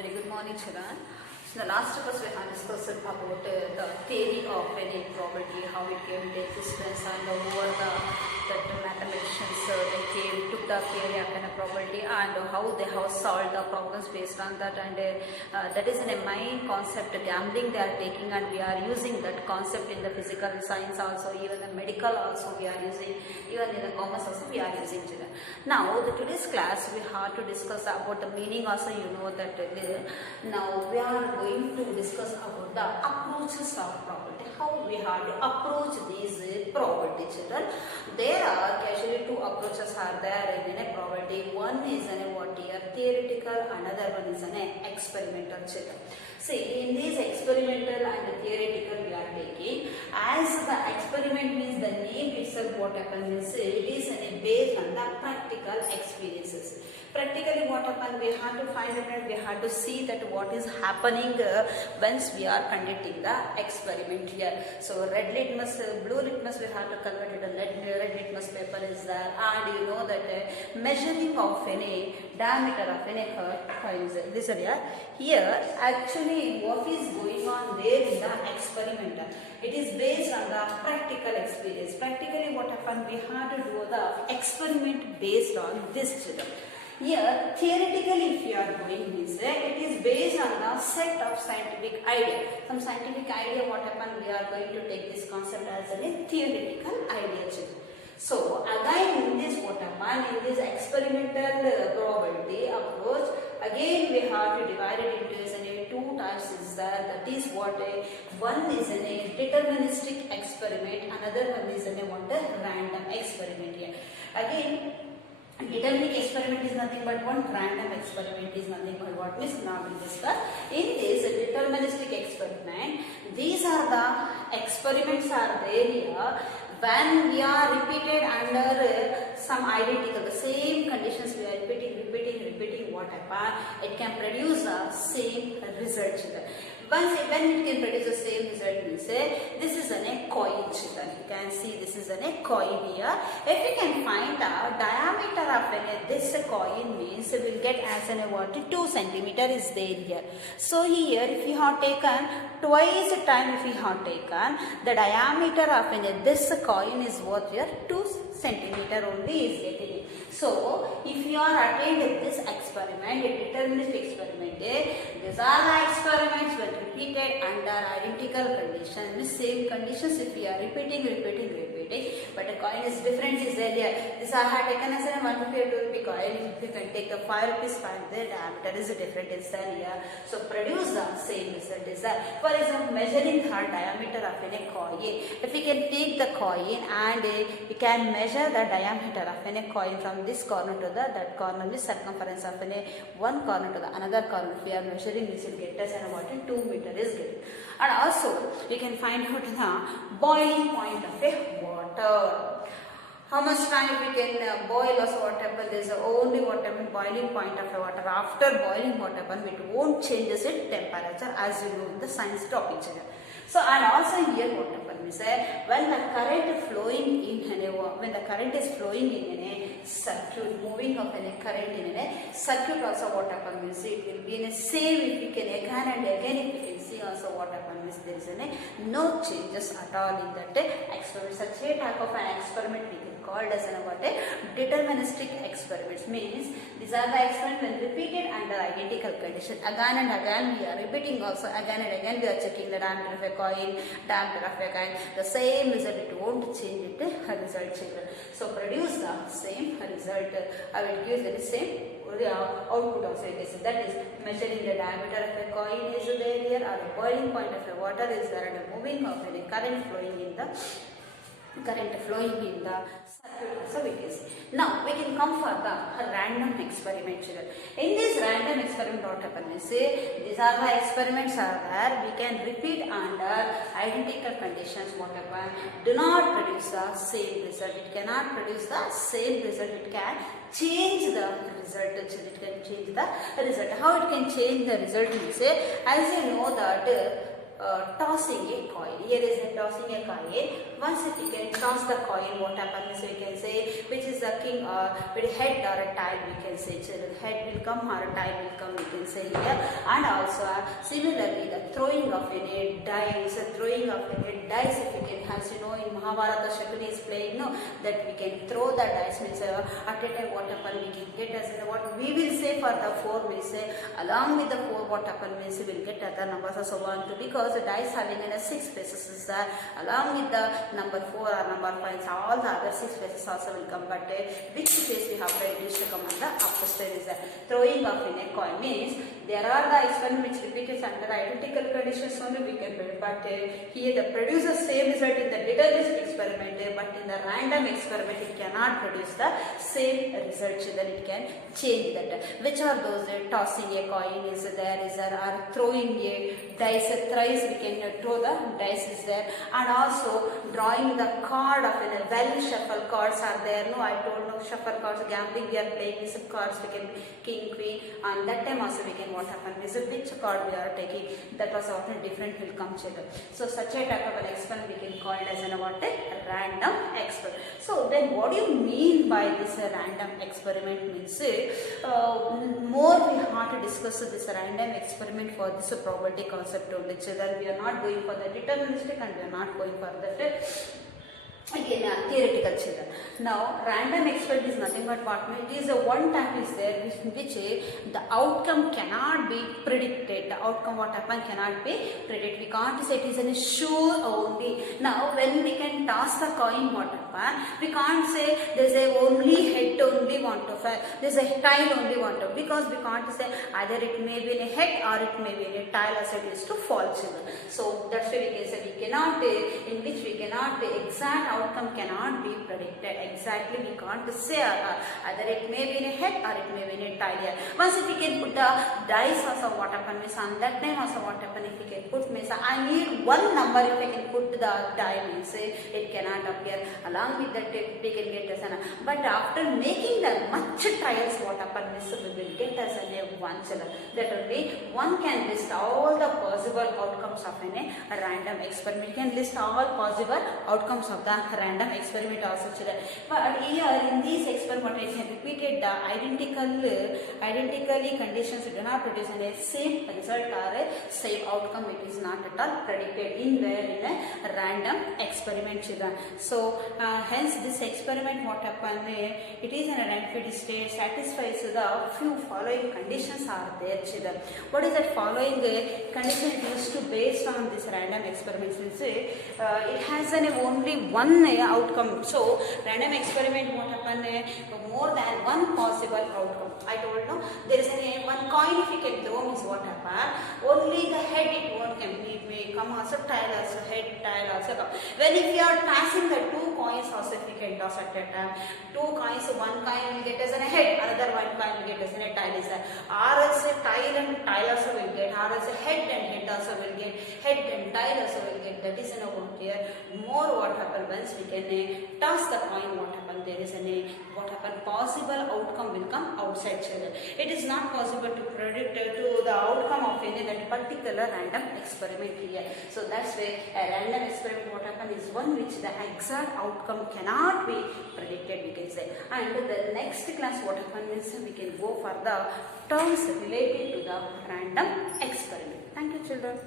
Very good morning, children. So, in the last class, we have discussed about the theory of any probability, how it came into existence, and over that mathematicians they took the theory of any probability and how they have solved the problems based on that. And that is in a main concept, gambling they are taking, and we are using that concept in the physical science also, even the medical also we are using, even in the commerce also we are using, children. Now, today's class we have to discuss about the meaning also. You know that now we are going to discuss about the approaches of probability, how we have to approach these probability, children. There are actually two approaches are there in a probability. One is a theoretical, another one is an experimental, children. See, in this experimental and theoretical we are taking, as the experiment means the name itself, what happens means it is based on the practical experiences. Practically what happens, we have to find out, we have to see that what is happening once we are conducting the experiment here. So red litmus, blue litmus we have to convert it, red litmus paper is there, and you know that measuring of any diameter of any coin is this area. Here actually what is going on there in the experiment, it is based on the practical experience. Practically what happens, we have to do the experiment based on this, children. Here, theoretically if you are going means it is based on a set of scientific idea. Some scientific idea what happened, we are going to take this concept as a theoretical idea. So again in this what happened, in this experimental probability approach, again we have to divide it into two types is that is what one is a deterministic experiment, another one is a random experiment here. Again, deterministic experiment is nothing but one, random experiment is nothing but what means now we discuss. In this deterministic experiment, these are the experiments are there here when we are repeated under some identical, the same conditions we are repeating what happen, it can produce the same result. When it can produce the same result, we say this is a coin, children. You can see this is a coin here. If we can find the diameter of this coin means we will get as what 2 centimeter is there here. So here if we have taken twice the time, if we have taken the diameter of this coin is what here 2 centimeter only is getting it. So if you are attending this experiment, a deterministic experiment, these are the experiments when repeated under identical conditions, with same conditions if we are repeating, but the coin is different is earlier. This I have taken as a 150 rupee coin. If you can take the 5 rupees coin, the diameter is different is here. So produce the same result is there. For example, measuring the diameter of a coin. If we can take the coin and we can measure the diameter of a coin from this corner to that corner, the circumference of one corner to the another corner. If we are measuring, this will get us about 2 meter is getting. And also we can find out the boiling point of a water. How much time we can boil also what happens, there is only what happens boiling point of a water. After boiling what happens, it won't changes its temperature as you know in the science topic. So and also here what happens is when the current flowing in when the current is flowing in a circuit, moving of a current in a circuit also what happens is it will be in a same if you can again and again if you can see also what happens is there is no changes at all in that experiment. Such a type of an experiment we can called as a deterministic experiments, means these are the experiments when repeated under identical condition. Again and again we are repeating also, again and again we are checking the diameter of a coin, diameter of a coin, the same result, it won't change it result, children. So produce the same result, I will give the same output also. That is measuring the diameter of a coin is there here, or the boiling point of a water is there, and the moving of a current flowing in the circuit. So we can see. Now we can come for the random experiment, children. In this random experiment what happens is these are the experiments are there, we can repeat under identical conditions what happens, do not produce the same result, it cannot produce the same result, it can change the result, it can change the result. How it can change the result means as you know that tossing a coin. Here is a tossing a coin. Once if we can toss the coin, what happens we can say which is the king or with head or a tail we can say. So the head will come or a tail will come we can say here. And also similarly the throwing of a dice, throwing of a dice if we can, as you know in Mahabharata Shakuni is playing, no, that we can throw the dice means at a time what happen we can get as what we will say for the 4 will say along with the 4 what happen means we will get other numbers or so on to, because the dice having in a 6 faces is there along with the number 4 or number 5 all the other 6 faces also will come, but which face we have to reduce to come on the upper stage is that throwing of in a coin means there are the experiments which repeated under identical conditions only we can build, but here the produces same result in the deterministic experiment, but in the random experiment it cannot produce the same result, so then it can change that. Which are those? Tossing a coin is there, or throwing a dice, thrice we can throw the dice is there, and also drawing the card of a well shuffle cards are there. No, I told no shuffle cards, gambling we are playing with cards, we can king, queen, and that time also we can what happen is which card we are taking, that was often different will come children. So such a type of an experiment we can call it as an what a random experiment. So then what do you mean by this random experiment means more we have to discuss this random experiment for this probability concept only children. We are not going for the deterministic and we are not going for the again theoretical children. Now random experiment is nothing but what it is a one type is there which the outcome cannot be predicted. The outcome what happen cannot be predicted. We can't say it is an sure only. Now when we can toss the coin what happen, we can't say there's a only head only want to fall, there's a tail only want to, because we can't say either it may be in a head or it may be in a tail as it is to fall children. So that's why we can say we cannot in which we cannot exact outcome cannot be predicted exactly. We can't say either it may be in a head or it may be in a tail here. Once if we can put the dice also what happen means on that time also what happen if we can put means I need one number, if I can put the die means it cannot appear, along with that we can get as an, but after making the much trials what happen means we will get as a one children. That will be one can list all the possible outcomes of a random experiment. We can list all possible outcomes of the random experiment also children. But here in these experiments it can repeated the identically conditions do not produce a same result or a same outcome. It is not at all predicted in where in a random experiment children. So hence this experiment what happen it is in a identified state satisfies the few following conditions are there children. What is that following condition used to based on this random experiment means it has an only one outcome. So random experiment what happen more than one possible outcome. I told no there is one coin if you can throw means what happen only the head it won't come, it may come also tail also head tail also come. When if you are passing the two coins also if you can toss at a time, two coins, one coin will get as a head, another one coin will get as a tail is there, or else tail and tail also will get, or else head and head also will get, head and tail also will get. That is here more what happen once we can toss the coin what happen there is what happen possible outcome will come outside children. It is not possible to predict to the outcome of any that particular random experiment here. So that's why a random experiment what happen is one which the exact outcome cannot be predicted we can say. And the next class what happen is we can go for the terms related to the random experiment. Thank you children.